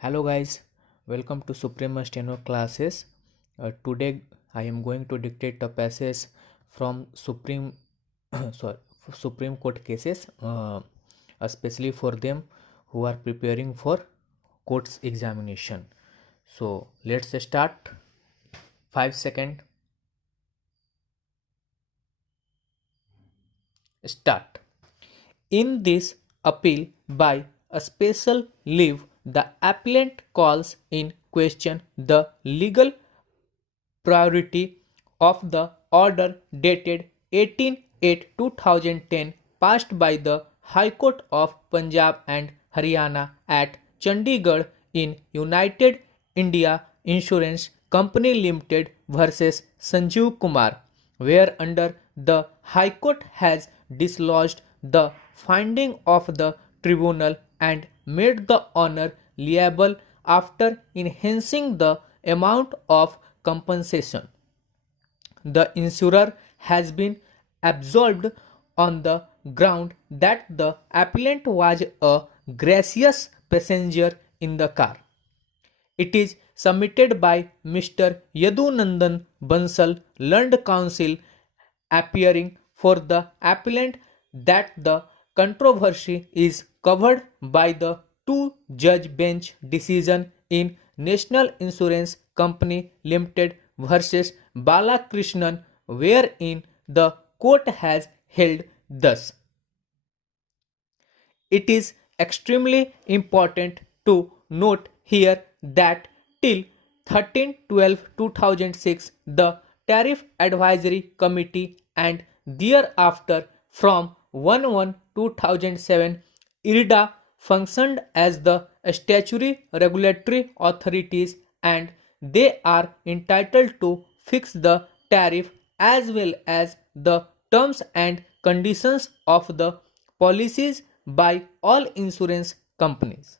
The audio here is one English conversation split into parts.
Hello guys, welcome to Supreme Steno classes. Today I am going to dictate a passage from sorry Supreme Court cases, especially for them who are preparing for courts examination. So let's start. 5 second. Start. In this appeal by a special leave, the appellant calls in question the legal priority of the order dated 18/8/2010 passed by the High Court of Punjab and Haryana at Chandigarh in United India Insurance Company Limited versus Sanjeev Kumar, where under the High Court has dislodged the finding of the tribunal and made the owner liable after enhancing the amount of compensation. The insurer has been absolved on the ground that the appellant was a gracious passenger in the car. It is submitted by Mr. Yadunandan Bansal, learned counsel, appearing for the appellant, that the controversy is covered by the two-judge bench decision in National Insurance Company Limited versus Balakrishnan, wherein the court has held thus. It is extremely important to note here that till 13/12/2006 the Tariff Advisory Committee and thereafter from 1/1/2007 IRDA functioned as the statutory regulatory authorities, and they are entitled to fix the tariff as well as the terms and conditions of the policies by all insurance companies.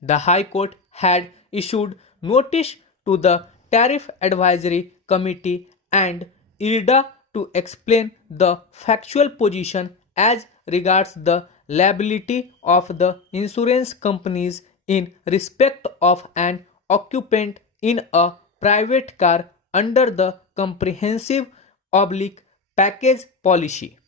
The High Court had issued notice to the Tariff Advisory Committee and IRDA to explain the factual position as regards the liability of the insurance companies in respect of an occupant in a private car under the comprehensive oblique package policy.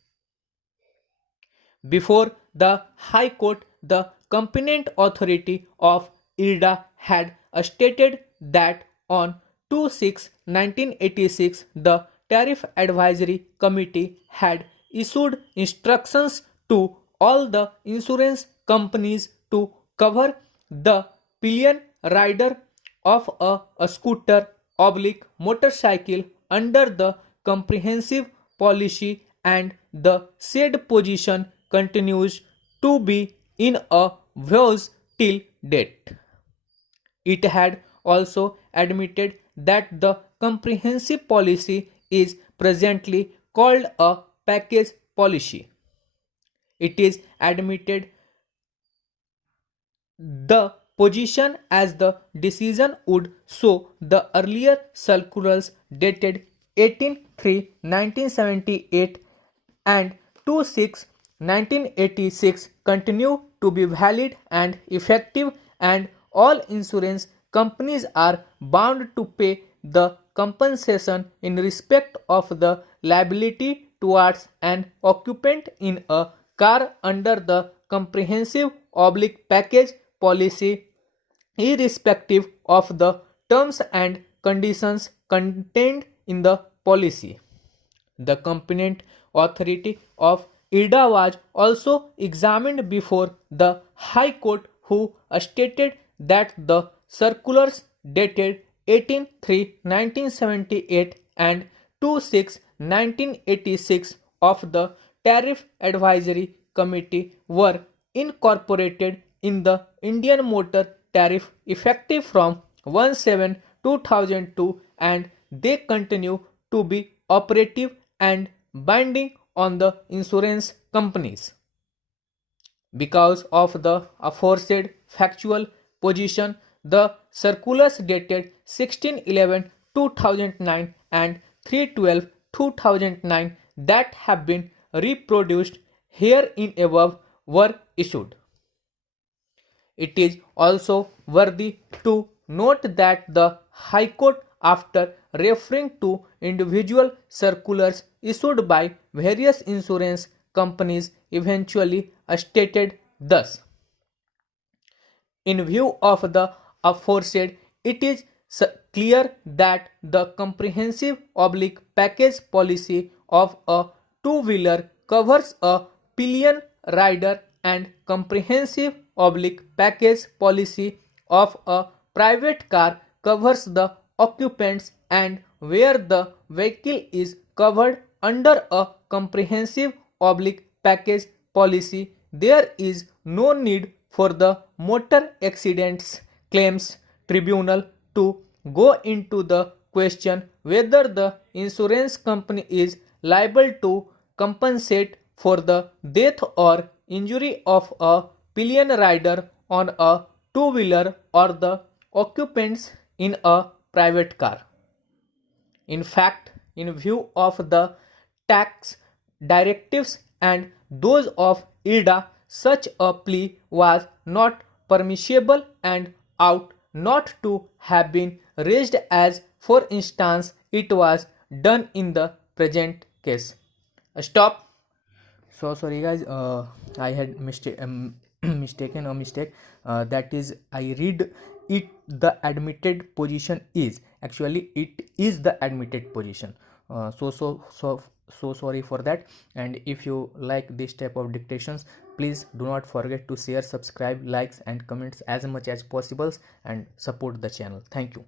Before the High Court, the competent authority of IRDA had stated that on 2/6/1986 the Tariff Advisory Committee had issued instructions to all the insurance companies to cover the pillion rider of a scooter oblique motorcycle under the comprehensive policy, and the said position continues to be in a views till date. It had also admitted that the comprehensive policy is presently called a package policy. It is admitted the position as the decision would show the earlier circulars dated 18/3/1978 and 2/6/1986 continue to be valid and effective, and all insurance companies are bound to pay the compensation in respect of the liability towards an occupant in a car under the comprehensive oblique package policy, irrespective of the terms and conditions contained in the policy. The competent authority of IRDA was also examined before the High Court, who stated that the circulars dated 18/3/1978 and 2/6/1986 of the Tariff Advisory Committee were incorporated in the Indian Motor Tariff effective from 1/7/2002, and they continue to be operative and binding on the insurance companies. Because of the aforesaid factual position, the circulars dated 16/11/2009 and 3/12/2009 that have been reproduced herein above were issued. It is also worthy to note that the High Court, after referring to individual circulars issued by various insurance companies, eventually stated thus: in view of the aforesaid, it is clear that the comprehensive oblique package policy of a two-wheeler covers a pillion rider, and comprehensive oblique package policy of a private car covers the occupants, and where the vehicle is covered under a comprehensive oblique package policy, there is no need for the motor accidents claims tribunal to go into the question whether the insurance company is liable to compensate for the death or injury of a pillion rider on a two-wheeler or the occupants in a private car. In fact, in view of the tax directives and those of IRDA, such a plea was not permissible and ought not to have been raised, as, for instance, it was done in the present case. Stop. So sorry guys, I had mistaken a mistake. That is, I read it the admitted position is, actually it is the admitted position. So sorry for that. And if you like this type of dictations, please do not forget to share, subscribe, likes and comments as much as possible, and support the channel. Thank you.